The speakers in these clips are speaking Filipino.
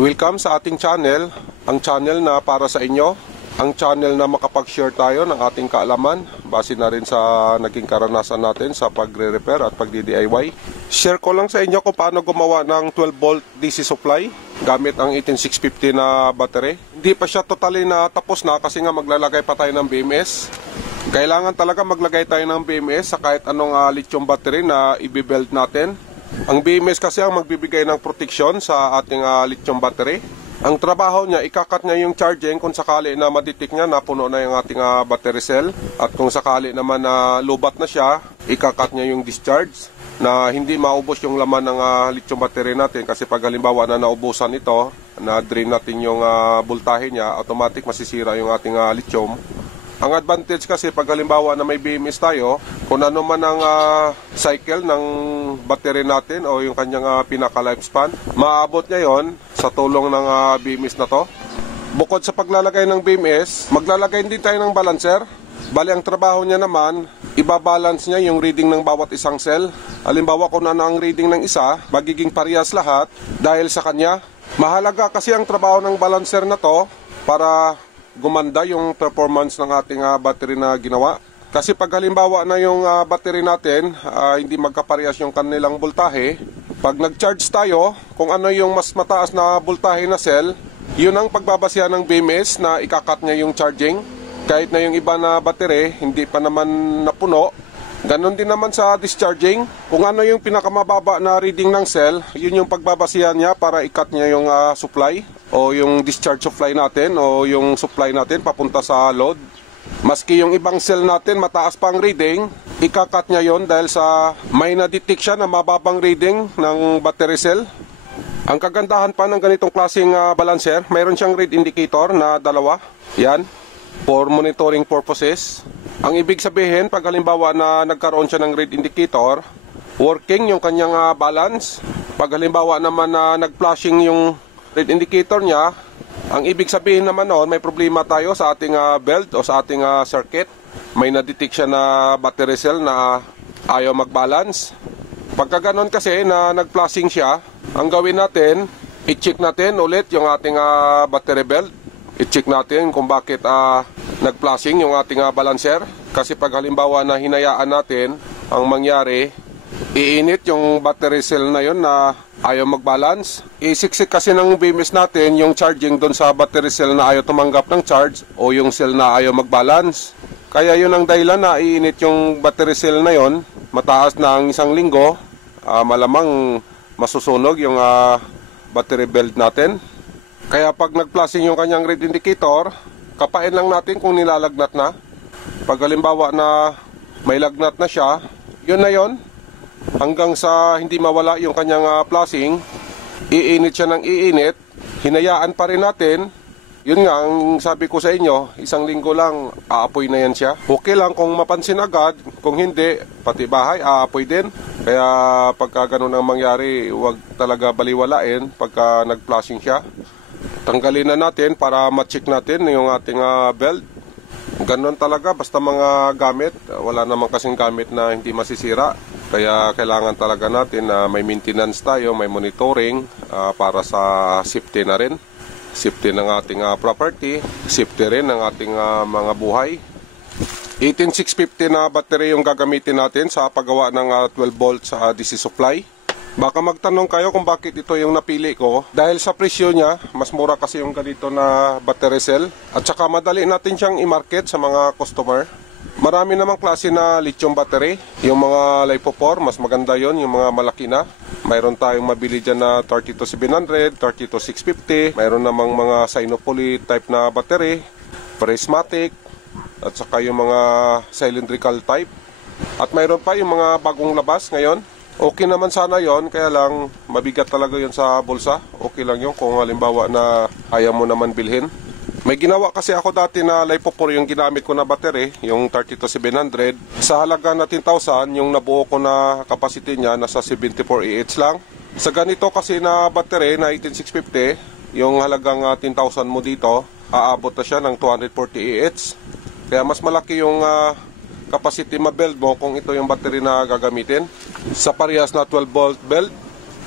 Welcome sa ating channel, ang channel na para sa inyo, ang channel na makapag-share tayo ng ating kaalaman base na rin sa naging karanasan natin sa pagre-repair at pagdi-DIY. Share ko lang sa inyo kung paano gumawa ng 12-volt DC supply gamit ang 18650 na battery. Hindi pa siya totally na tapos na kasi nga maglalagay pa tayo ng BMS. Kailangan talaga maglagay tayo ng BMS sa kahit anong lithium battery na i-build natin. Ang BMS kasi ang magbibigay ng protection sa ating lithium battery. Ang trabaho niya, ikakat niya yung charging kung sakali na madetect niya na puno na yung ating battery cell. At kung sakali naman na lubat na siya, ikakat niya yung discharge na hindi maubos yung laman ng lithium battery natin. Kasi pag halimbawa na naubusan ito, na drain natin yung voltahe niya, automatic masisira yung ating lithium. Ang advantage kasi pag halimbawa na may BMS tayo, kung ano man ang cycle ng battery natin o yung kanyang pinaka-lifespan, maaabot niya yon sa tulong ng BMS na to. Bukod sa paglalagay ng BMS, maglalagay din tayo ng balancer. Bali ang trabaho niya naman, ibabalance niya yung reading ng bawat isang cell. Halimbawa kung ano ang reading ng isa, magiging parehas lahat dahil sa kanya. Mahalaga kasi ang trabaho ng balancer na to para gumanda yung performance ng ating battery na ginawa. Kasi pag halimbawa na yung battery natin hindi magkaparehas yung kanilang voltahe, pag nag-charge tayo, kung ano yung mas mataas na voltahe na cell, yun ang pagbabasihan ng BMS na ikakat niya yung charging. Kahit na yung iba na battery hindi pa naman napuno, ganon din naman sa discharging. Kung ano yung pinakamababa na reading ng cell, yun yung pagbabasihan niya para ikat niya yung supply o yung discharge supply natin o yung supply natin papunta sa load. Maski yung ibang cell natin mataas pang reading, ikakat niya yon dahil sa may na-detect siya na mababang reading ng battery cell. Ang kagandahan pa ng ganitong klaseng balancer, mayroon siyang read indicator na dalawa. Yan, for monitoring purposes. Ang ibig sabihin, pag halimbawa na nagkaroon siya ng read indicator, working yung kanyang balance. Pag halimbawa naman na nag-flashing yung read indicator niya, ang ibig sabihin naman noon, may problema tayo sa ating belt o sa ating circuit. May na-detect siya na battery cell na ayaw mag-balance. Pagka ganon kasi na nag-flashing siya, ang gawin natin, i-check natin ulit yung ating battery belt. I-check natin kung bakit nag-flashing yung ating balancer. Kasi pag halimbawa na hinayaan natin, ang mangyari, iinit yung battery cell na yun na ayaw mag-balance. Isiksik kasi ng BMS natin yung charging doon sa battery cell na ayaw tumanggap ng charge o yung cell na ayaw mag-balance. Kaya yun ang dahilan na iinit yung battery cell na yun. Mataas na ang isang linggo, malamang masusunog yung battery belt natin. Kaya pag nag-flashing yung kanyang read indicator, kapain lang natin kung nilalagnat na. Pag halimbawa na may lagnat na siya, yun na yun. Hanggang sa hindi mawala yung kanyang flashing, iinit siya ng iinit, hinayaan pa rin natin. Yun nga, ang sabi ko sa inyo, isang linggo lang, aapoy na yan siya. Okay lang kung mapansin agad, kung hindi, pati bahay, aapoy din. Kaya pagka ganun ang mangyari, huwag talaga baliwalain pagka nag-flashing siya. Tanggalin na natin para ma-check natin yung ating belt. Ganon talaga, basta mga gamit, wala namang kasing gamit na hindi masisira. Kaya kailangan talaga natin na may maintenance tayo, may monitoring para sa safety na rin. Safety ng ating property, safety rin ng ating mga buhay. 18650 na battery yung gagamitin natin sa paggawa ng 12 volts DC supply. Baka magtanong kayo kung bakit ito yung napili ko. Dahil sa presyo niya, mas mura kasi yung ganito na battery cell. At saka madali natin siyang i-market sa mga customer. Marami namang klase na lithium battery. Yung mga LiPo4, mas maganda yon, yung mga malaki na. Mayroon tayong mabili dyan na 32700, 32650. Mayroon namang mga Sinopoly type na battery, prismatic, at saka yung mga cylindrical type. At mayroon pa yung mga bagong labas ngayon. Okay naman sana yon, kaya lang mabigat talaga yon sa bulsa. Okay lang yun kung halimbawa na ayaw mo naman bilhin. May ginawa kasi ako dati na LiPo4 yung ginamit ko na battery, yung 32700. Sa halaga na 10,000, yung nabuo ko na capacity niya nasa 74 Ah lang. Sa ganito kasi na battery na 18650, yung halagang 10,000 mo dito, aabot na siya ng 240 Ah. Kaya mas malaki yung capacity ma-build mo kung ito yung battery na gagamitin. Sa parehas na 12 volt belt,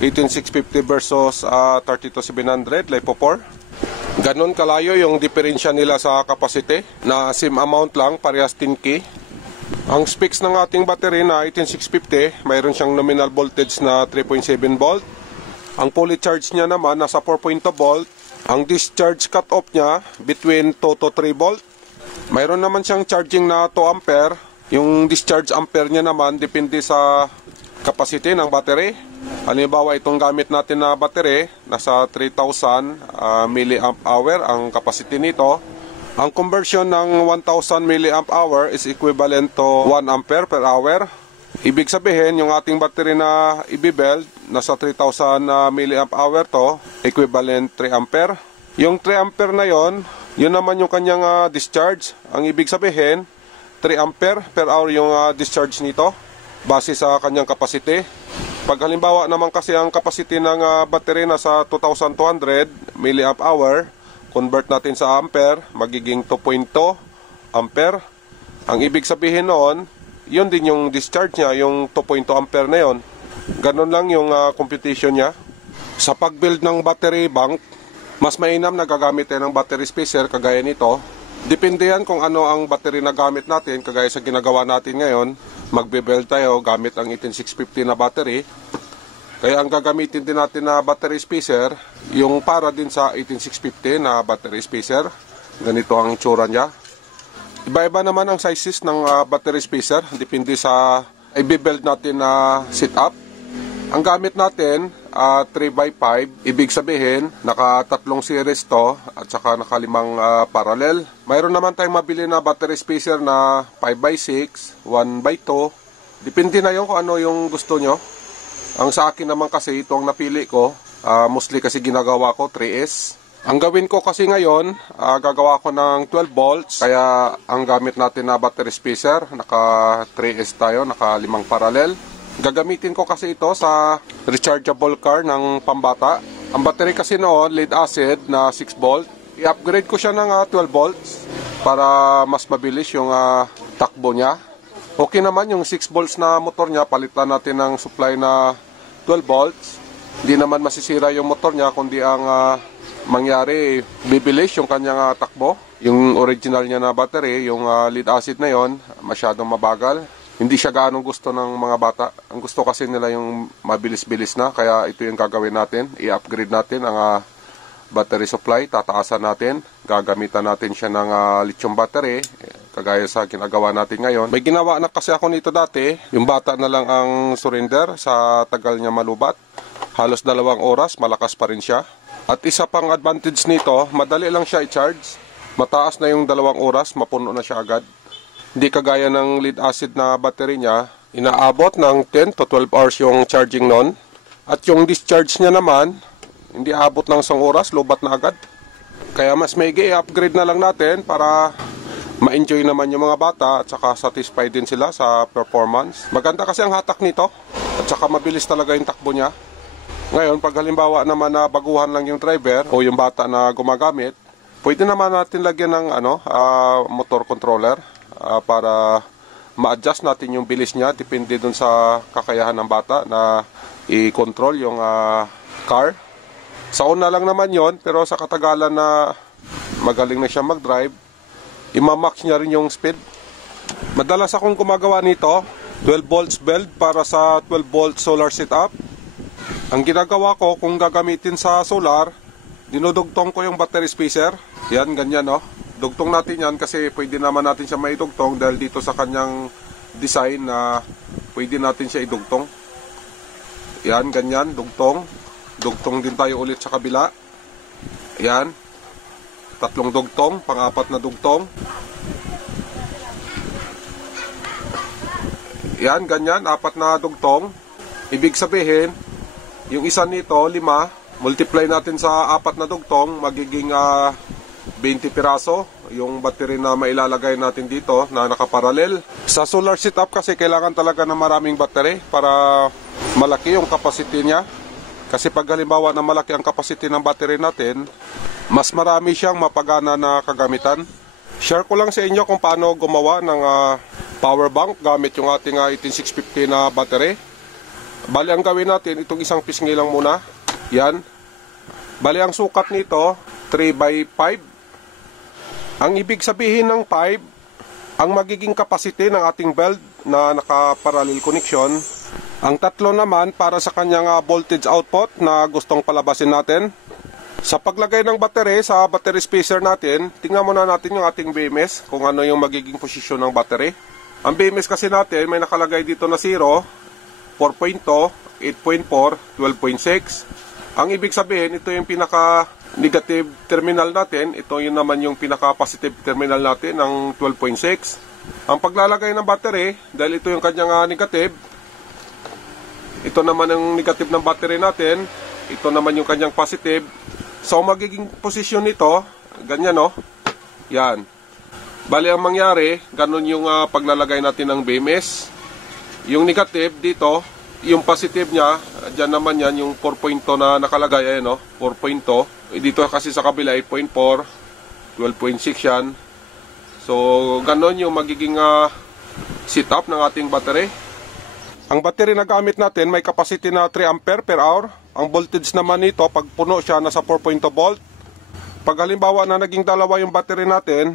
18650 versus 32700 LiPo4. Ganon kalayo yung diferensya nila sa capacity na same amount lang, parehas 10K. Ang specs ng ating battery na 18650, mayroon siyang nominal voltage na 3.7 volt. Ang fully charge niya naman nasa 4.2 volt. Ang discharge cut-off niya between 2 to 3 volt. Mayroon naman siyang charging na 2 ampere. Yung discharge ampere niya naman depende sa capacity ng battery. Halimbawa itong gamit natin na battery, nasa 3000 milliamp hour ang capacity nito. Ang conversion ng 1000 milliamp hour is equivalent to 1 ampere per hour. Ibig sabihin, yung ating battery na i-build, nasa 3000 milliamp hour to, equivalent 3 ampere. Yung 3 ampere na yon, yun naman yung kanyang discharge. Ang ibig sabihin, 3 ampere per hour yung discharge nito, base sa kanyang capacity. Pag halimbawa naman kasi ang capacity ng battery nasa 2200 milliamp hour, convert natin sa ampere, magiging 2.2 ampere. Ang ibig sabihin noon, yun din yung discharge niya, yung 2.2 ampere na yun. Ganon lang yung computation niya. Sa pag-build ng battery bank, mas mainam na gagamit tayo ng battery spacer kagaya nito. Depende yan kung ano ang battery na gamit natin, kagaya sa ginagawa natin ngayon. Magbe-build tayo gamit ang 18650 na battery. Kaya ang gagamitin din natin na battery spacer, yung para din sa 18650 na battery spacer. Ganito ang itsura niya. Iba-iba naman ang sizes ng battery spacer, depende sa i-build natin na setup. Ang gamit natin, 3x5, ibig sabihin, naka-3 series to at saka naka-5 parallel. Mayroon naman tayong mabili na battery spacer na 5x6, 1x2. Depende na yun kung ano yung gusto nyo. Ang sa akin naman kasi, ito ang napili ko, mostly kasi ginagawa ko 3S. Ang gawin ko kasi ngayon, gagawa ko ng 12 volts. Kaya ang gamit natin na battery spacer, naka 3S tayo, naka 5 parallel. Gagamitin ko kasi ito sa rechargeable car ng pambata. Ang battery kasi noon, lead acid na 6 volt. I-upgrade ko siya ng 12 volts para mas mabilis yung takbo niya. Okay naman yung 6 volts na motor niya, palitan natin ng supply na 12 volts. Hindi naman masisira yung motor niya, kundi ang mangyari, bibilis yung kanyang takbo. Yung original niya na battery, yung lead acid na yon, masyadong mabagal. Hindi siya gaanong gusto ng mga bata. Ang gusto kasi nila yung mabilis-bilis na, kaya ito yung gagawin natin. I-upgrade natin ang battery supply, tataasan natin. Gagamitan natin siya ng lithium battery, kagaya sa ginagawa natin ngayon. May ginawa na kasi ako nito dati, yung bata na lang ang surrender sa tagal niya malubat. Halos 2 oras, malakas pa rin siya. At isa pang advantage nito, madali lang siya i-charge. Mataas na yung 2 oras, mapuno na siya agad. Hindi kagaya ng lead acid na battery niya, inaabot ng 10 to 12 hours yung charging nun. At yung discharge niya naman, hindi abot ng 1 oras, lubat na agad. Kaya mas maigi i-upgrade na lang natin para ma-enjoy naman yung mga bata at saka satisfied din sila sa performance. Maganda kasi ang hatak nito at saka mabilis talaga yung takbo niya. Ngayon, pag halimbawa naman na baguhan lang yung driver o yung bata na gumagamit, pwede naman natin lagyan ng motor controller para ma-adjust natin yung bilis niya. Depende dun sa kakayahan ng bata na i-control yung car. Sa una lang naman yon, pero sa katagalan na magaling na siya mag-drive, ima-max niya rin yung speed. Madalas akong gumagawa nito, 12 volts build para sa 12 volt solar setup. Ang ginagawa ko, kung gagamitin sa solar, dinudugtong ko yung battery spacer. Yan, ganyan, no? Dugtong natin yan kasi pwede naman natin siya maidugtong dahil dito sa kanyang design na pwede natin siya idugtong. Yan, ganyan, dugtong. Dugtong din tayo ulit sa kabila. Yan. 3 dugtong, pang-4 na dugtong. Yan, ganyan, 4 na dugtong. Ibig sabihin, yung isa nito, 5, multiply natin sa 4 na dugtong, magiging 20 piraso yung battery na mailalagay natin dito na nakaparallel. Sa solar setup kasi kailangan talaga ng maraming battery para malaki yung capacity niya. Kasi pag halimbawa na malaki ang capacity ng battery natin, mas marami siyang mapagana na kagamitan. Share ko lang sa inyo kung paano gumawa ng power bank gamit yung ating 18650 na battery. Bali, ang gawin natin, itong isang pisngi lang muna. Yan. Bali, ang sukat nito, 3x5. Ang ibig sabihin ng 5, ang magiging capacity ng ating belt na naka-parallel connection. Ang tatlo naman para sa kanyang voltage output na gustong palabasin natin. Sa paglagay ng battery sa battery spacer natin, tingnan muna natin yung ating BMS kung ano yung magiging posisyon ng battery. Ang BMS kasi natin may nakalagay dito na 0, 4.2, 8.4, 12.6. Ang ibig sabihin, ito yung pinaka-negative terminal natin. Ito yung naman yung pinaka-positive terminal natin ng 12.6. Ang paglalagay ng battery, dahil ito yung kanyang negative, ito naman ang negative ng battery natin. Ito naman yung kanyang positive. So, magiging posisyon nito, ganyan no. Yan. Bali, ang mangyari, ganun yung paglalagay natin ng BMS. Yung negative dito, yung positive niya, dyan naman yan, yung 4.2 na nakalagay, ayan no, 4.2. Dito kasi sa kabila, 8.4, 12.6 yan. So, ganun yung magiging setup ng ating battery. Ang battery na gamit natin may capacity na 3 ampere per hour. Ang voltage naman nito, pag puno siya, nasa 4.2 volt. Pag halimbawa na naging dalawa yung battery natin,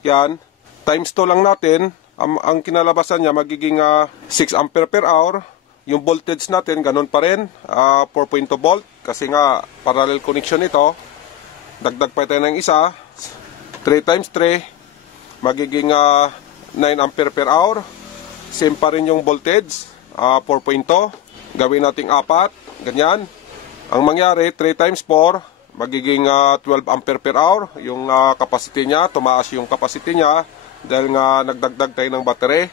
yan, times 2 lang natin, ang kinalabasan niya magiging 6 ampere per hour. Yung voltage natin, ganun pa rin, 4.2 volt. Kasi nga, parallel connection ito. Dagdag pa tayo ng isa, 3 times 3, magiging 9 ampere per hour. Same pa rin yung voltage, 4.2. Gawin nating 4, ganyan. Ang mangyari, 3 times 4, magiging 12 ampere per hour. Yung capacity niya, tumaas yung capacity niya dahil nga nagdagdag tayo ng battery.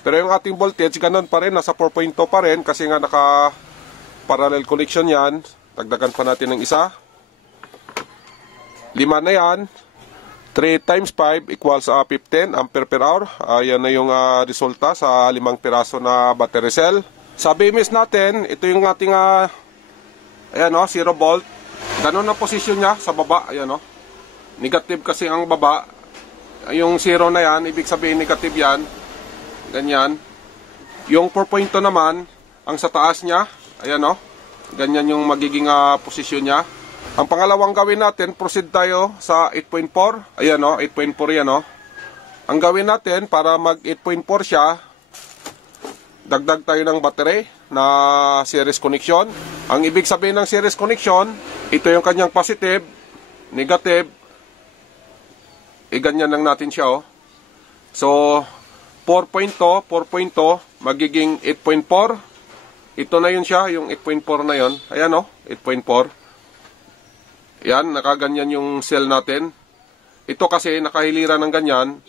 Pero yung ating voltage, ganun pa rin, nasa 4.2 pa rin kasi nga naka-parallel connection yan. Dagdagan pa natin ng isa. 5 na yan. 3 times 5 equals 15 ampere per hour. Yan na yung resulta sa 5 piraso na battery cell. Sa BMS natin, ito yung ating ayan o, 0 volt. Ganun ang posisyon niya sa baba. Ayan o. Negative kasi ang baba. Yung 0 na yan, ibig sabihin negative yan. Ganyan. Yung 4.2 naman, ang sa taas niya, ayan o. Ganyan yung magiging posisyon niya. Ang pangalawang gawin natin, proceed tayo sa 8.4. Ayan o, 8.4 yan o. Ang gawin natin, para mag 8.4 siya, dagdag tayo ng battery na series connection. Ang ibig sabihin ng series connection, ito yung kanyang positive, negative. Ganyan lang natin siya o. So, 4.2, magiging 8.4. Ito na yun siya, yung 8.4 na yun. Ayan o, 8.4. Yan, nakaganyan yung cell natin. Ito kasi nakahilira ng ganyan.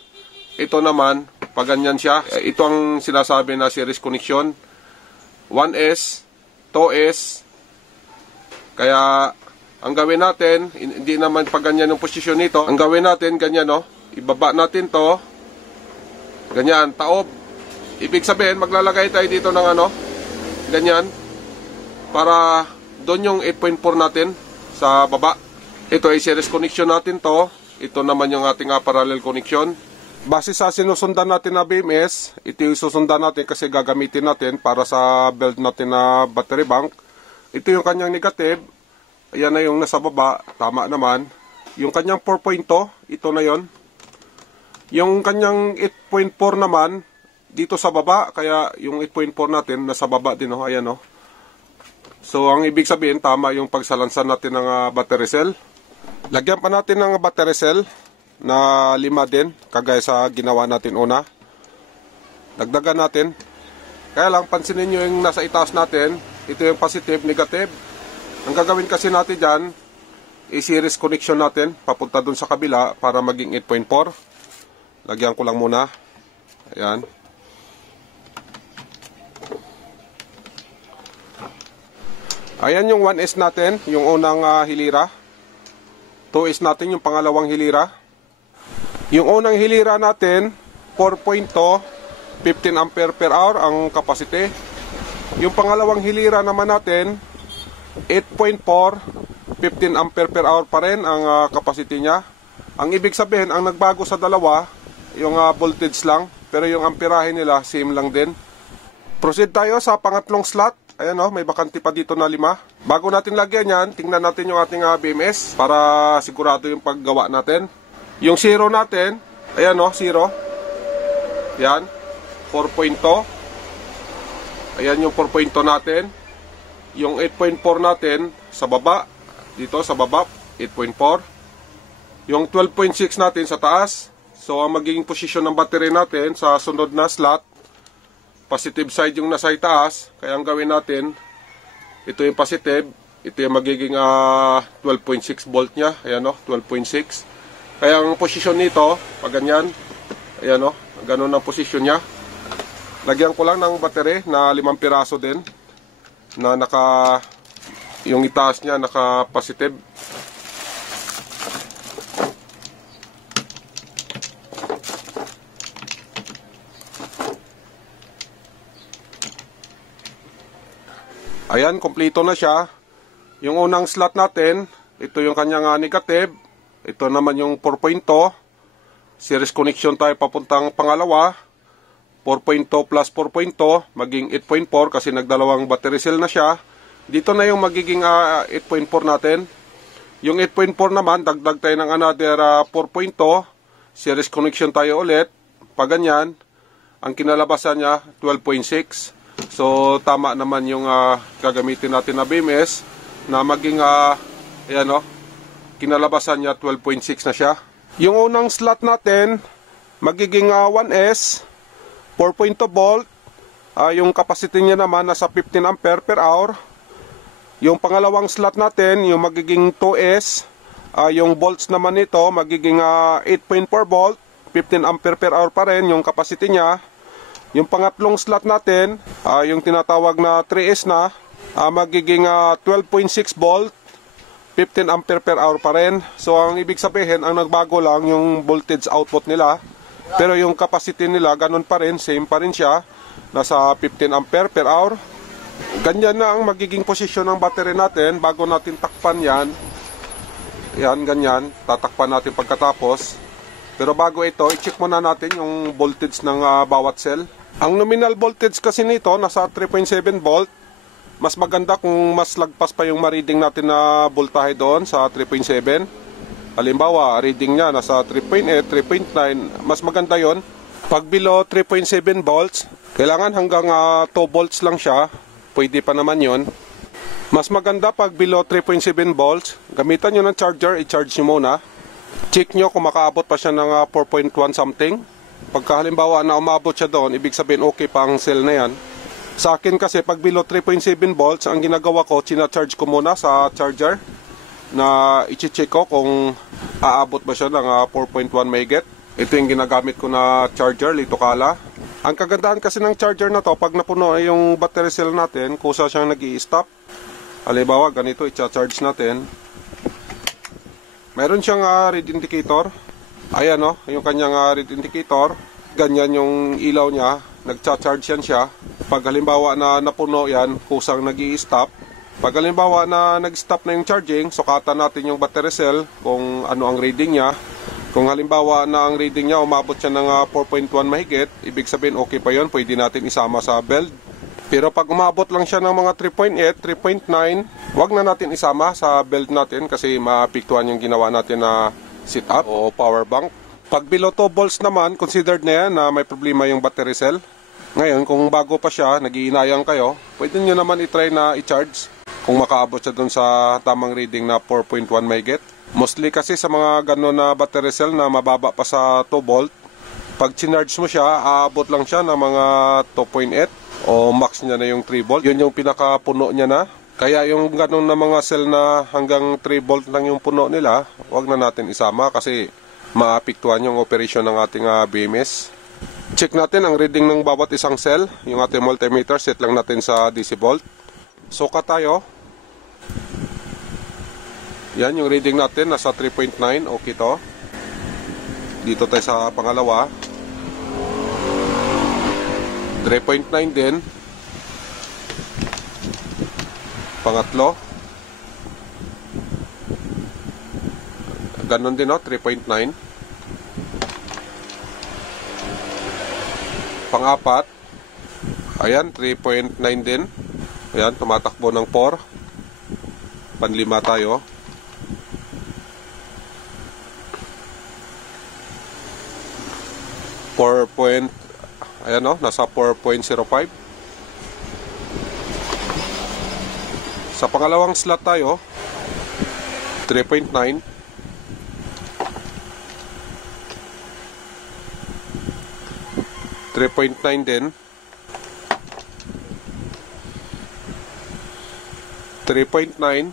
Ito naman, pag ganyan siya. Ito ang sinasabi na series connection. 1S, 2S. Kaya, ang gawin natin, hindi naman pag ganyan yung posisyon nito. Ang gawin natin, ganyan no. Ibaba natin to. Ganyan, taob. Ibig sabihin, maglalagay tayo dito ng ano. Ganyan. Para doon yung 8.4 natin sa baba. Ito ay series connection natin to. Ito naman yung ating parallel connection. Base sa sinusundan natin na BMS, ito yung susundan natin kasi gagamitin natin para sa belt natin na battery bank. Ito yung kanyang negative. Ayan na yung nasa baba. Tama naman. Yung kanyang 4.2, ito na yon. Yung kanyang 8.4 naman, dito sa baba. Kaya yung 8.4 natin, nasa baba din. Oh. Ayan o. Oh. So, ang ibig sabihin, tama yung pagsalansan natin ng battery cell. Lagyan pa natin ng battery cell na 5 din, kagaya sa ginawa natin una. Dagdagan natin. Kaya lang, pansinin nyo yung nasa itaas natin. Ito yung positive, negative. Ang gagawin kasi natin dyan, i-series connection natin, papunta dun sa kabila para maging 8.4. Lagyan ko lang muna. Ayan. Ayan yung 1S natin, yung unang hilira. 2S natin, yung pangalawang hilira. Yung unang hilira natin, 4.2, 15 ampere per hour ang capacity. Yung pangalawang hilira naman natin, 8.4, 15 ampere per hour pa rin ang capacity niya. Ang ibig sabihin, ang nagbago sa dalawa, yung voltage lang, pero yung amperahe nila, same lang din. Proceed tayo sa pangatlong slot. Ayan o, may bakante pa dito na 5. Bago natin lagyan yan, tingnan natin yung ating BMS para sigurado yung paggawa natin. Yung 0 natin, ayan o, 0. Yan, 4.0. Ayan yung 4.0 natin. Yung 8.4 natin sa baba, dito sa baba, 8.4. Yung 12.6 natin sa taas. So ang magiging posisyon ng battery natin sa sunod na slot, positive side yung nasa itaas. Kaya ang gawin natin, ito yung positive, ito yung magiging 12.6 volt nya. Ayan o, 12.6. Kaya ang posisyon nito, pag ganyan, ayan o, ganun ang posisyon nya. Lagyan ko lang ng battery na 5 piraso din, na yung itaas nya naka positive. Ayan, kompleto na siya. Yung unang slot natin, ito yung kanyang negative. Ito naman yung 4.0. Series connection tayo papuntang pangalawa. 4.0 plus 4.0, maging 8.4 kasi nagdalawang battery cell na siya. Dito na yung magiging 8.4 natin. Yung 8.4 naman, dagdag tayo ng another 4.0. Series connection tayo ulit. Pag ganyan, ang kinalabasan niya, 12.6. So tama naman yung gagamitin natin na BMS na maging ayan o, kinalabasan niya 12.6 na siya. Yung unang slot natin magiging 1S 4.2 volt. Yung capacity niya naman nasa 15 ampere per hour. Yung pangalawang slot natin yung magiging 2S, yung volts naman nito magiging 8.4 volt, 15 ampere per hour pa rin yung capacity niya. Yung pangatlong slot natin, yung tinatawag na 3S na, magiging 12.6 volt, 15 ampere per hour pa rin. So ang ibig sabihin, ang nagbago lang yung voltage output nila. Pero yung capacity nila, ganun pa rin, same pa rin siya. Nasa 15 ampere per hour. Ganyan na ang magiging posisyon ng battery natin bago natin takpan yan. Yan, ganyan. Tatakpan natin pagkatapos. Pero bago ito, i-check muna natin yung voltage ng bawat cell. Ang nominal voltage kasi nito nasa 3.7 volt. Mas maganda kung mas lagpas pa yung ma-reading natin na voltahe doon sa 3.7. Halimbawa, reading niya nasa 3.8, 3.9, mas maganda yon. Pag below 3.7 volts, kailangan hanggang 2 volts lang siya. Pwede pa naman yon. Mas maganda pag below 3.7 volts, gamitan nyo ng charger, i-charge nyo muna. Check nyo kung makaabot pa siya ng 4.1 something. Pagka halimbawa na umabot siya doon, ibig sabihin okay pa ang cell na yan. Sa akin kasi pag below 3.7 volts, ang ginagawa ko, charge ko muna sa charger na i-check ko kung aabot ba siya ng 4.1 megahet. Ito yung ginagamit ko na charger, Litokala. Ang kagandahan kasi ng charger na to, pag napuno ay yung battery cell natin, kusa siyang nag-i-stop. Halimbawa, ganito, i-charge natin. Mayroon siyang read indicator. Ayan o, yung kanyang read indicator. Ganyan yung ilaw niya. Nagcha-charge yan siya. Pag halimbawa na napuno yan, kusang nag-i-stop. Pag halimbawa na nag-stop na yung charging, sukatan natin yung battery cell kung ano ang reading niya. Kung halimbawa na ang reading niya umabot siya ng 4.1 mahigit, ibig sabihin okay pa yun, pwede natin isama sa belt. Pero pag umabot lang siya ng mga 3.8, 3.9, wag na natin isama sa belt natin kasi maapektuhan yung ginawa natin na sit-up o power bank. Pag below 2 volts naman, considered na yan na may problema yung battery cell. Ngayon, kung bago pa siya, nag-iinayang kayo, pwede nyo naman i-try na i-charge kung makaabot siya dun sa tamang reading na 4.1 megahet. Mostly kasi sa mga gano'n na battery cell na mababa pa sa 2 volt, pag chinarge mo siya, aabot lang siya ng mga 2.8 o max niya na yung 3 volt. Yun yung pinakapuno niya na. Kaya yung ganun na mga cell na hanggang 3 volt lang yung puno nila, wag na natin isama kasi maapektuhan yung operation ng ating BMS. Check natin ang reading ng bawat isang cell. Yung ating multimeter, set lang natin sa DC volt. Sukat tayo. Yan yung reading natin, nasa 3.9, okay to. Dito tayo sa pangalawa. 3.9 din. Pangatlo. Ganon din, no? 3.9. Pang-apat. Ayan, 3.9 din. Ayan, tumatakbo ng 4. Panlima tayo. Ayan o, nasa 4.05. Sa pangalawang slot tayo, 3.9. 3.9 din. 3.9.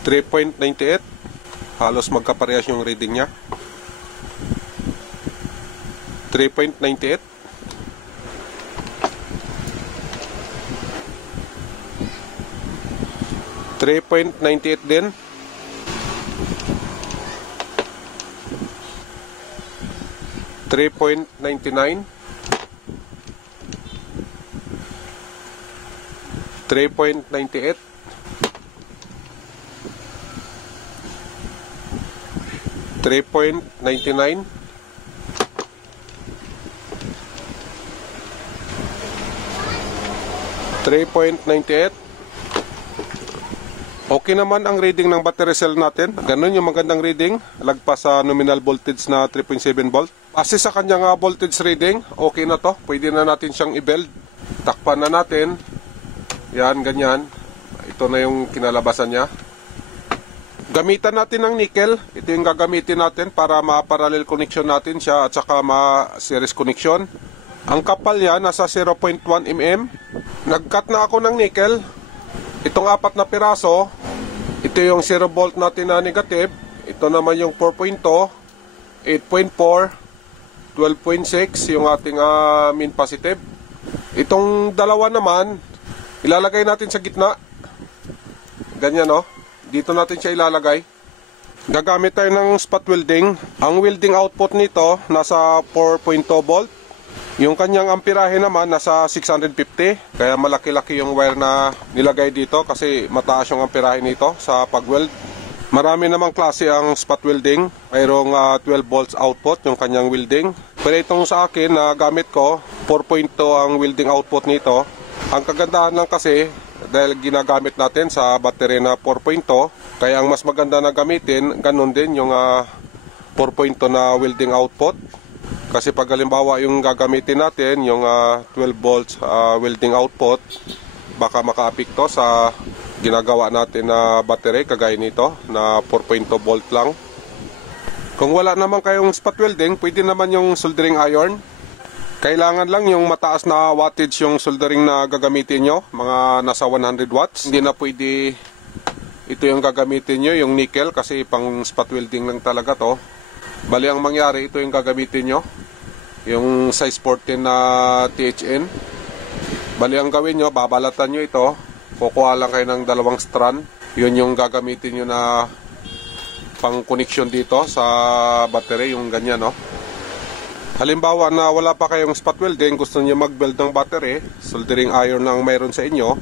3.98. Halos magkaparehas yung reading niya. 3.98. 3.98 din. 3.99. 3.98. 3.99. 3.98. Okay naman ang reading ng battery cell natin. Ganun yung magandang reading. Lagpas sa nominal voltage na 3.7 volt. Base sa kanyang voltage reading, okay na to. Pwede na natin siyang i-build. Takpan na natin. Yan, ganyan. Ito na yung kinalabasan niya. Gamitan natin ng nickel. Ito yung gagamitin natin para ma-parallel connection natin siya at saka ma-series connection. Ang kapal niya nasa 0.1 mm. Nag-cut na ako ng nickel. Itong 4 na piraso, ito yung 0 volt natin na negative. Ito naman yung 4.2, 8.4, 12.6 yung ating min positive. Itong dalawa naman, ilalagay natin sa gitna. Ganyan o. Dito natin siya ilalagay. Gagamit tayo ng spot welding. Ang welding output nito nasa 4.2 volt. Yung kanyang amperahe naman nasa 650. Kaya malaki-laki yung wire na nilagay dito kasi mataas yung amperahe nito sa pag-weld. Marami namang klase ang spot welding. Mayroong 12 volts output yung kanyang welding. Pero itong sa akin na gamit ko, 4.2 ang welding output nito. Ang kagandahan lang kasi dahil ginagamit natin sa battery na 4.2, kaya ang mas maganda na gamitin, ganun din yung 4.2 na welding output. Kasi pag halimbawa yung gagamitin natin, yung 12 volts welding output, baka makaapekto sa ginagawa natin na battery kagaya nito na 4.2 volt lang. Kung wala naman kayong spot welding, pwede naman yung soldering iron. Kailangan lang yung mataas na wattage yung soldering na gagamitin nyo, mga nasa 100 watts. Hindi na pwede ito yung gagamitin nyo, yung nickel, kasi pang spot welding lang talaga to. Bali ang mangyari, ito yung gagamitin nyo, yung size 14 na THN. Bali ang gawin nyo, babalatan nyo ito, kukuha lang kayo ng 2 strand. Yun yung gagamitin nyo na pang connection dito sa battery, yung ganyan no. Halimbawa na wala pa kayong spot welding, gusto nyo mag-build ng battery, soldering iron ang mayroon sa inyo,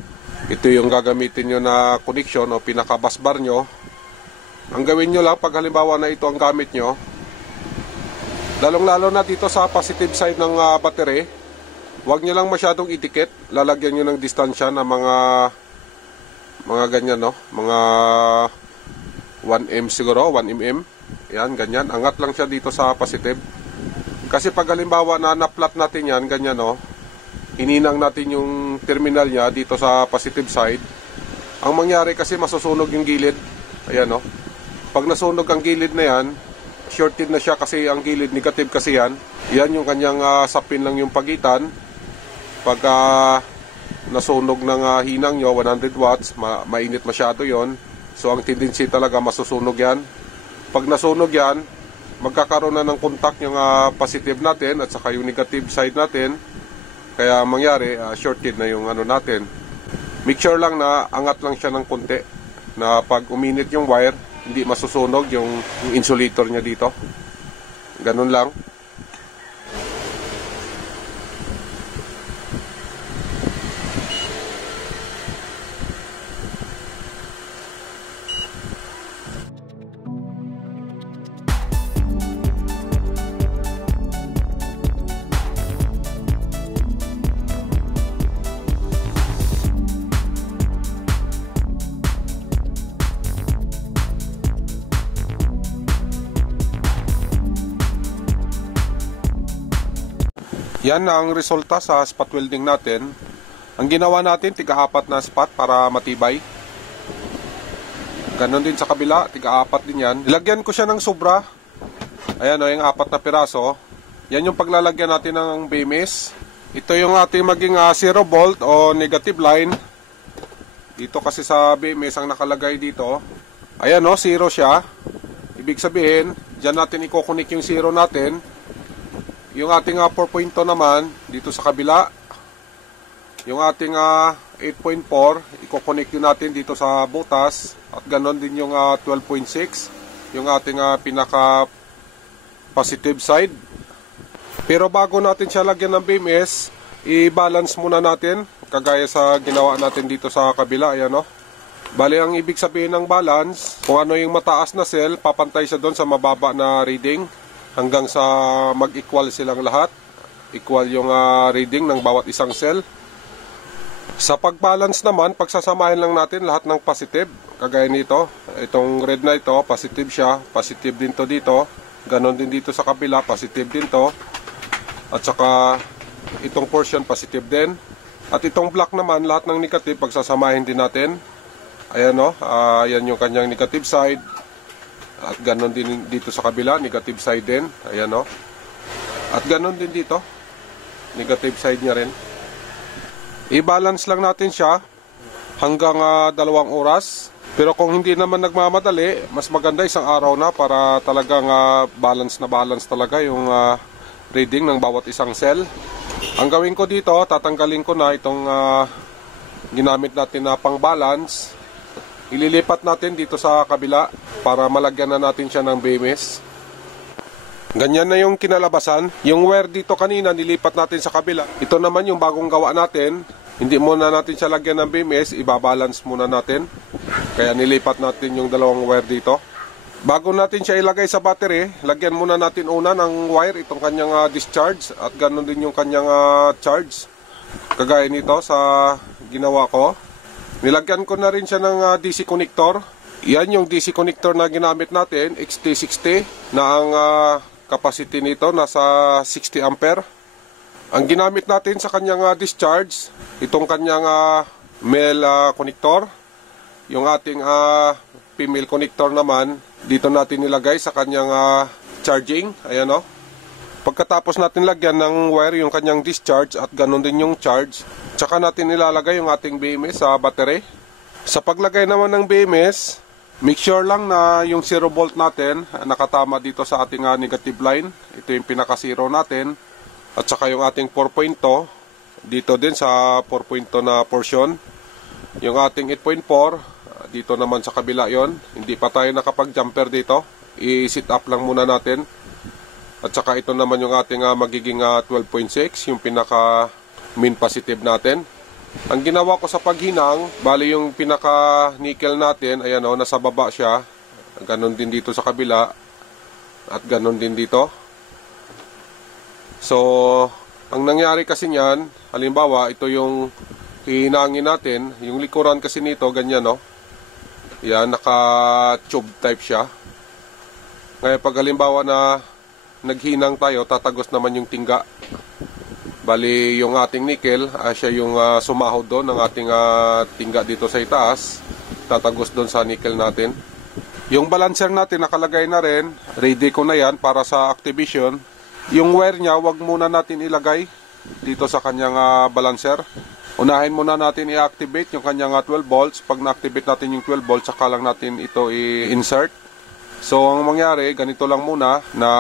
ito yung gagamitin nyo na connection o pinaka-bus bar nyo. Ang gawin nyo lang pag halimbawa na ito ang gamit nyo, lalong-lalo na dito sa positive side ng battery, huwag nyo lang masyadong idikit. Lalagyan nyo ng distansya na mga ganyan no, mga 1 mm siguro, 1 mm. Yan, ganyan, angat lang siya dito sa positive. Kasi pag halimbawa na na-flat natin yan, ganyan no, ininang natin yung terminal nya dito sa positive side, ang mangyari kasi masusunog yung gilid. Ayan no, pag nasunog ang gilid na yan, shorted na siya kasi ang gilid negative kasi yan. Yan yung kanyang sapin lang yung pagitan. Pag nasunog ng hinang nyo 100 watts, mainit masyado yon. So ang tendency talaga masusunog yan. Pag nasunog yan, magkakaroon na ng contact yung positive natin at saka yung negative side natin. Kaya mangyari shorted na yung ano natin. Make sure lang na angat lang siya ng konti, na pag uminit yung wire, hindi masusunog yung insulator niya dito. Ganun lang. Yan ang resulta sa spot welding natin. Ang ginawa natin, tiga-apat na spot para matibay. Ganon din sa kabila, tiga-apat din yan. Ilagyan ko siya ng sobra. Ayan o, yung 4 na piraso. Yan yung paglalagyan natin ng BMS. Ito yung ating maging 0 volt o negative line. Dito kasi sa BMS ang nakalagay dito. Ayan o, 0 siya. Ibig sabihin, dyan natin i-connect yung 0 natin. Yung ating 4.2 naman, dito sa kabila. Yung ating 8.4, i-connect din natin dito sa butas. At ganon din yung 12.6, yung ating pinaka positive side. Pero bago natin siya lagyan ng BMS, i-balance muna natin. Kagaya sa ginawa natin dito sa kabila, ayan o. Bali, ang ibig sabihin ng balance, kung ano yung mataas na cell, papantay siya doon sa mababa na reading. Hanggang sa mag-equal silang lahat. Equal yung reading ng bawat isang cell. Sa pag-balance naman, pagsasamahin lang natin lahat ng positive. Kagaya nito, itong red na ito, positive siya. Positive din to dito. Ganon din dito sa kabila, positive din to. At saka itong portion, positive din. At itong black naman, lahat ng negative, pagsasamahin din natin. Ayan o, ayan yung kanyang negative side. At ganon din dito sa kabila, negative side din. Ayan o. At ganon din dito, negative side niya rin. I-balance lang natin siya hanggang 2 oras. Pero kung hindi naman nagmamadali, mas maganda isang araw na para talagang balance na balance talaga yung reading ng bawat isang cell. Ang gawin ko dito, tatanggalin ko na itong ginamit natin na pang balance. Ililipat natin dito sa kabila para malagyan na natin siya ng BMS. Ganyan na yung kinalabasan. Yung wire dito kanina, nilipat natin sa kabila. Ito naman yung bagong gawa natin. Hindi muna natin siya lagyan ng BMS, ibabalance muna natin. Kaya nilipat natin yung 2 wire dito. Bago natin siya ilagay sa battery, lagyan muna natin una ng wire, itong kanyang discharge. At ganoon din yung kanyang charge. Kagaya nito sa ginawa ko. Nilagyan ko na rin siya ng DC connector. Yan yung DC connector na ginamit natin, XT60, na ang capacity nito nasa 60 ampere. Ang ginamit natin sa kanyang discharge, itong kanyang male connector. Yung ating female connector naman, dito natin nilagay sa kanyang charging. Ayan o. Pagkatapos natin lagyan ng wire yung kanyang discharge at ganun din yung charge, tsaka natin ilalagay yung ating BMS sa battery. Sa paglagay naman ng BMS, make sure lang na yung 0 volt natin nakatama dito sa ating negative line. Ito yung pinaka-0 natin. At saka yung ating 4.2 dito din sa 4.2 na portion. Yung ating 8.4 dito naman sa kabila yon. Hindi pa tayo nakapag-jumper dito. I-sit up lang muna natin. At saka ito naman yung ating magiging 12.6, yung pinaka main positive natin. Ang ginawa ko sa paghinang, bali yung pinaka nickel natin, ayan o, nasa baba siya. Ganon din dito sa kabila. At ganon din dito. So, ang nangyari kasi niyan, halimbawa, ito yung hihinangin natin. Yung likuran kasi nito, ganyan o. Yan, naka-tube type siya. Ngayon, pag halimbawa na naghinang tayo, tatagos naman yung tingga. Bali, yung ating nickel, siya yung sumahod doon ng ating tingga dito sa itaas. Tatagos doon sa nickel natin. Yung balancer natin nakalagay na rin. Ready ko na yan para sa activation. Yung wire niya, wag muna natin ilagay dito sa kanyang balancer. Unahin muna natin i-activate yung kanyang 12 volts. Pag na-activate natin yung 12 volts, saka lang natin ito i-insert. So, ang mangyari, ganito lang muna na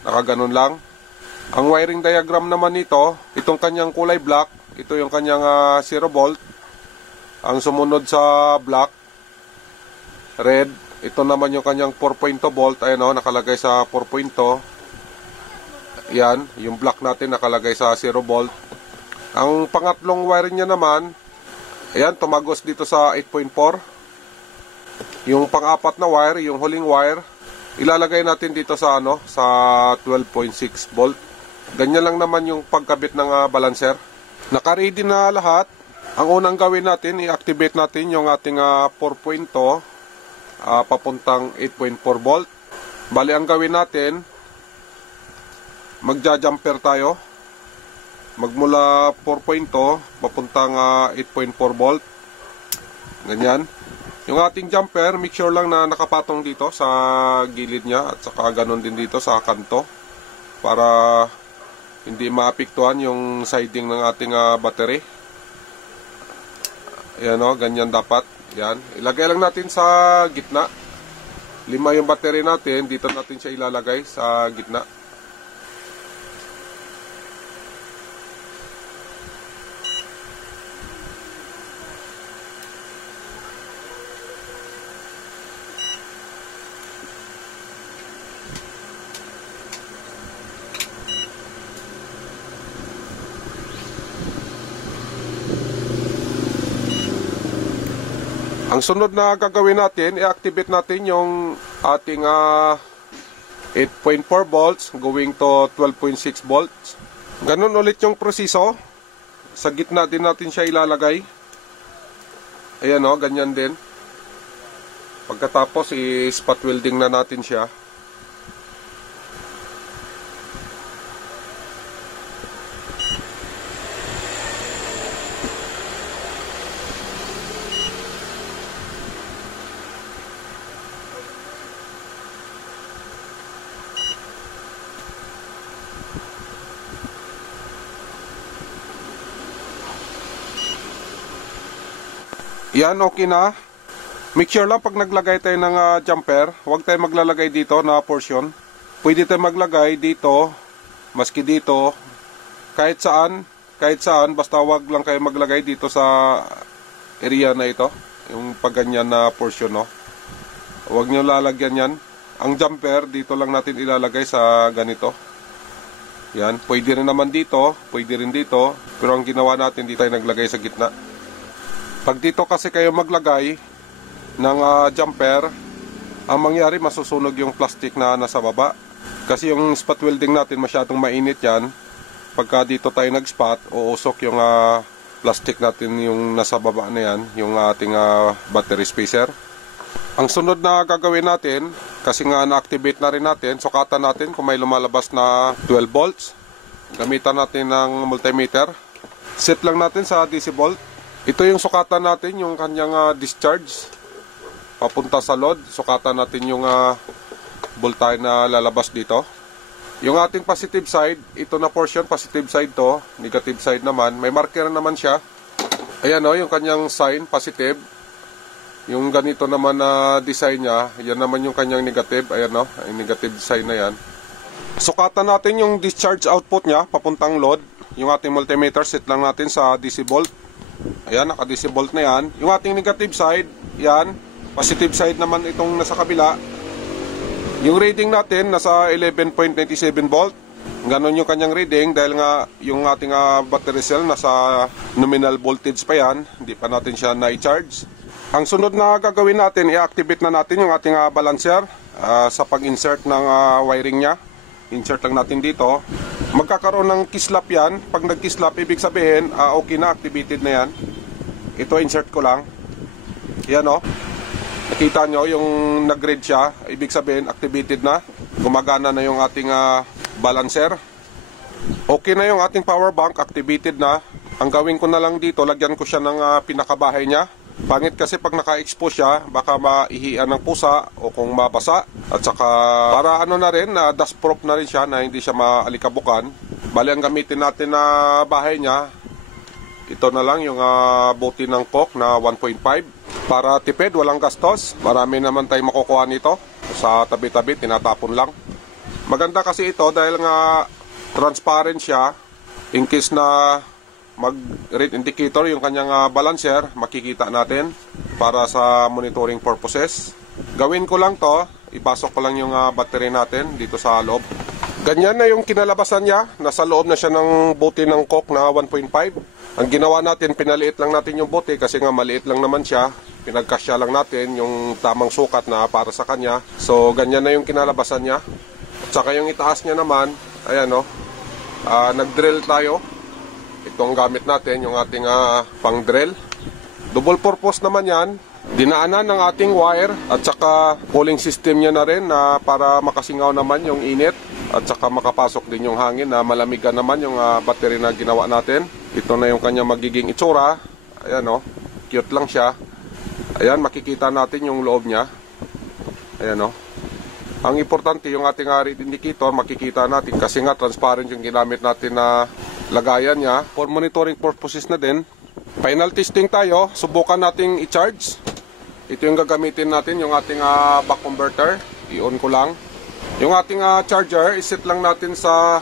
nakaganon lang. Ang wiring diagram naman nito, itong kanyang kulay black, ito yung kanyang 0 volt. Ang sumunod sa black, red, ito naman yung kanyang 4.2 volt. Ayan o, nakalagay sa 4.2. Yan, yung black natin nakalagay sa 0 volt. Ang pangatlong wiring niya naman, ayan, tumagos dito sa 8.4. Yung pang-apat na wire, yung huling wire, ilalagay natin dito sa sa 12.6 volt. Ganyan lang naman yung pagkabit ng balancer. Naka-ready na lahat. Ang unang gawin natin, i-activate natin yung ating 4.2 papuntang 8.4 volt. Bali, ang gawin natin, magja-jumper tayo. Magmula 4.2 papuntang 8.4 volt. Ganyan. Yung ating jumper, make sure lang na nakapatong dito sa gilid niya at saka ganun din dito sa kanto para hindi maapektuhan yung siding ng ating battery. Ayan o, ganyan dapat. Yan. Ilagay lang natin sa gitna. 5 yung battery natin, dito natin siya ilalagay sa gitna. Ang sunod na gagawin natin, i-activate natin yung ating 8.4 volts going to 12.6 volts. Ganun ulit yung proseso. Sa gitna din natin siya ilalagay. Ayan o, ganyan din. Pagkatapos, i-spot welding na natin siya. Yan, okay na. Make sure lang pag naglagay tayo ng jumper, huwag tayo maglalagay dito na portion. Pwede tayo maglagay dito, maski dito, kahit saan, basta huwag lang kayo maglagay dito sa area na ito, yung pagganyan na portion, no. Huwag nyo lalagyan yan. Ang jumper, dito lang natin ilalagay sa ganito. Yan, pwede rin naman dito, pwede rin dito, pero ang ginawa natin, dito tayo naglagay sa gitna. Pag dito kasi kayo maglagay ng jumper, ang mangyari masusunog yung plastic na nasa baba. Kasi yung spot welding natin masyadong mainit yan. Pagka dito tayo nag-spot, uusok yung plastic natin yung nasa baba na yan, yung ating battery spacer. Ang sunod na gagawin natin, kasi nga na-activate na rin natin, sukatan natin kung may lumalabas na 12 volts. Gamitan natin ng multimeter. Set lang natin sa DC volt. Ito yung sukatan natin, yung kanyang discharge papunta sa load. Sukatan natin yung voltage na lalabas dito. Yung ating positive side, ito na portion, positive side to. Negative side naman, may marker naman siya. Ayan o, yung kanyang sign, positive. Yung ganito naman na design niya, yan naman yung kanyang negative. Ayan o, yung negative sign na yan. Sukatan natin yung discharge output niya papuntang load. Yung ating multimeter, set lang natin sa DC volt. Ayan, naka-DC volt na yan. Yung ating negative side, yan. Positive side naman itong nasa kabila. Yung reading natin, nasa 11.97 volt. Ganon yung kanyang reading dahil nga yung ating battery cell nasa nominal voltage pa yan. Hindi pa natin siya na-charge. Ang sunod na gagawin natin, i-activate na natin yung ating balancer sa pag-insert ng wiring nya. Insert lang natin dito. Magkakaroon ng kislap yan. Pag nag-kislap, ibig sabihin, okay na, activated na yan. Ito, insert ko lang. Yan o. Nakita nyo, yung nag-grid siya. Ibig sabihin, activated na. Gumagana na yung ating balancer. Okay na yung ating power bank, activated na. Ang gawin ko na lang dito, lagyan ko siya ng pinakabahay niya. Pangit kasi pag naka-expose siya, baka maihian ng pusa o kung mabasa. At saka para ano na rin, dust proof na rin siya na hindi siya maalikabukan. Bali ang gamitin natin na bahay niya, ito na lang yung bote ng Coke na 1.5. Para tipid, walang gastos. Marami naman tayong makukuha nito. Sa tabi-tabi, tinatapon lang. Maganda kasi ito dahil nga transparent siya. In case na mag-read indicator yung kanyang balancer, makikita natin para sa monitoring purposes. Gawin ko lang to, ipasok ko lang yung battery natin dito sa loob. Ganyan na yung kinalabasan niya. Nasa loob na siya ng bote ng Coke na 1.5. Ang ginawa natin, pinaliit lang natin yung bote kasi nga maliit lang naman siya. Pinagkasya lang natin yung tamang sukat na para sa kanya. So ganyan na yung kinalabasan niya. At saka yung itaas niya naman, ayan o, nag-drill tayo. Itong gamit natin, yung ating pang-drill. Double purpose naman yan. Dinaanan ng ating wire at saka cooling system niya na rin para makasingaw naman yung init. at saka makapasok din yung hangin na malamigan naman yung battery na ginawa natin. Ito na yung kanyang magiging itsura. Ayan o, cute lang siya. Ayan, makikita natin yung loob niya. Ayan o. Ang importante yung ating read indicator, makikita natin kasi nga transparent yung ginamit natin na lagayan niya. For monitoring purposes na din. Final testing tayo, subukan nating i-charge. Ito yung gagamitin natin, yung ating back converter. I-on ko lang. Yung ating charger, iset lang natin sa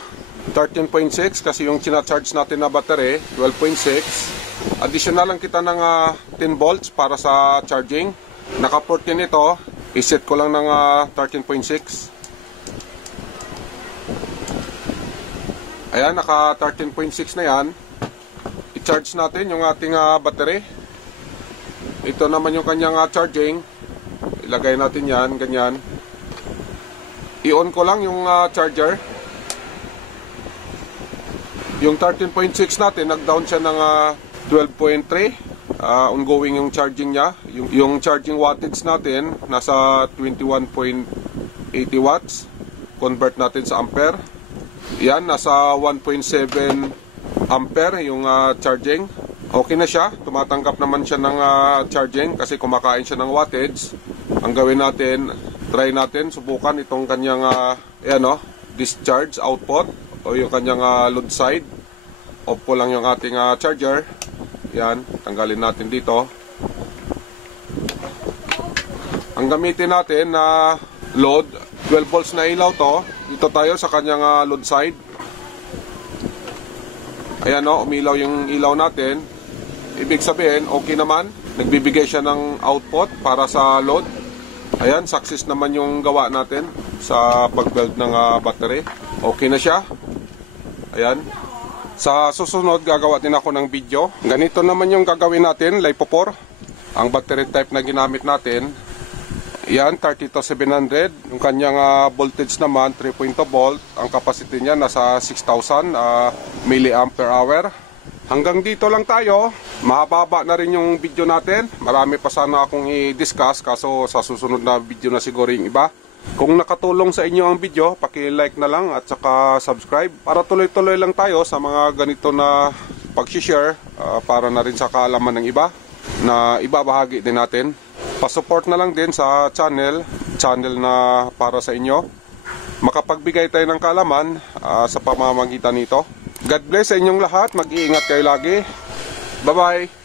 13.6 kasi yung charge natin na battery, 12.6. Additional lang kita ng 10 volts para sa charging. Naka-port din ito. I-set ko lang ng 13.6. Ayan, naka 13.6 na yan. I-charge natin yung ating battery. Ito naman yung kanyang charging. Ilagay natin yan, ganyan. I-on ko lang yung charger. Yung 13.6 natin, nag-down siya ng 12.3. Ongoing yung charging niya. Yung charging wattage natin nasa 21.80 watts. Convert natin sa ampere. Yan, nasa 1.7 ampere yung charging. Okay na siya. Tumatanggap naman siya ng charging kasi kumakain siya ng wattage. Ang gawin natin, try natin, subukan itong kanyang discharge output o yung kanyang load side. Off ko lang yung ating charger. Yan, tanggalin natin dito. Ang gamitin natin na load, 12 volts na ilaw to. Dito tayo sa kanyang load side. Ayan o, umilaw yung ilaw natin. Ibig sabihin, okay naman. Nagbibigay siya ng output para sa load. Ayan, success naman yung gawa natin sa pag-build ng battery. Okay na siya. Ayan. Sa susunod, gagawa din ako ng video. Ganito naman yung gagawin natin, LiPo4. Ang battery type na ginamit natin, yan, 32700. Yung kanyang voltage naman, 3.2 volt. Ang capacity niya, nasa 6,000 milliampere hour. Hanggang dito lang tayo. Mahaba na rin yung video natin. Marami pa sana akong i-discuss, kaso sa susunod na video na siguro yung iba. Kung nakatulong sa inyo ang video, paki-like na lang at saka subscribe para tuloy-tuloy lang tayo sa mga ganito na pag-share para na rin sa kaalaman ng iba na ibabahagi din natin. Pa-support na lang din sa channel na para sa inyo. Makapagbigay tayo ng kaalaman sa pamamagitan nito. God bless sa inyong lahat. Mag-iingat kayo lagi. Bye-bye!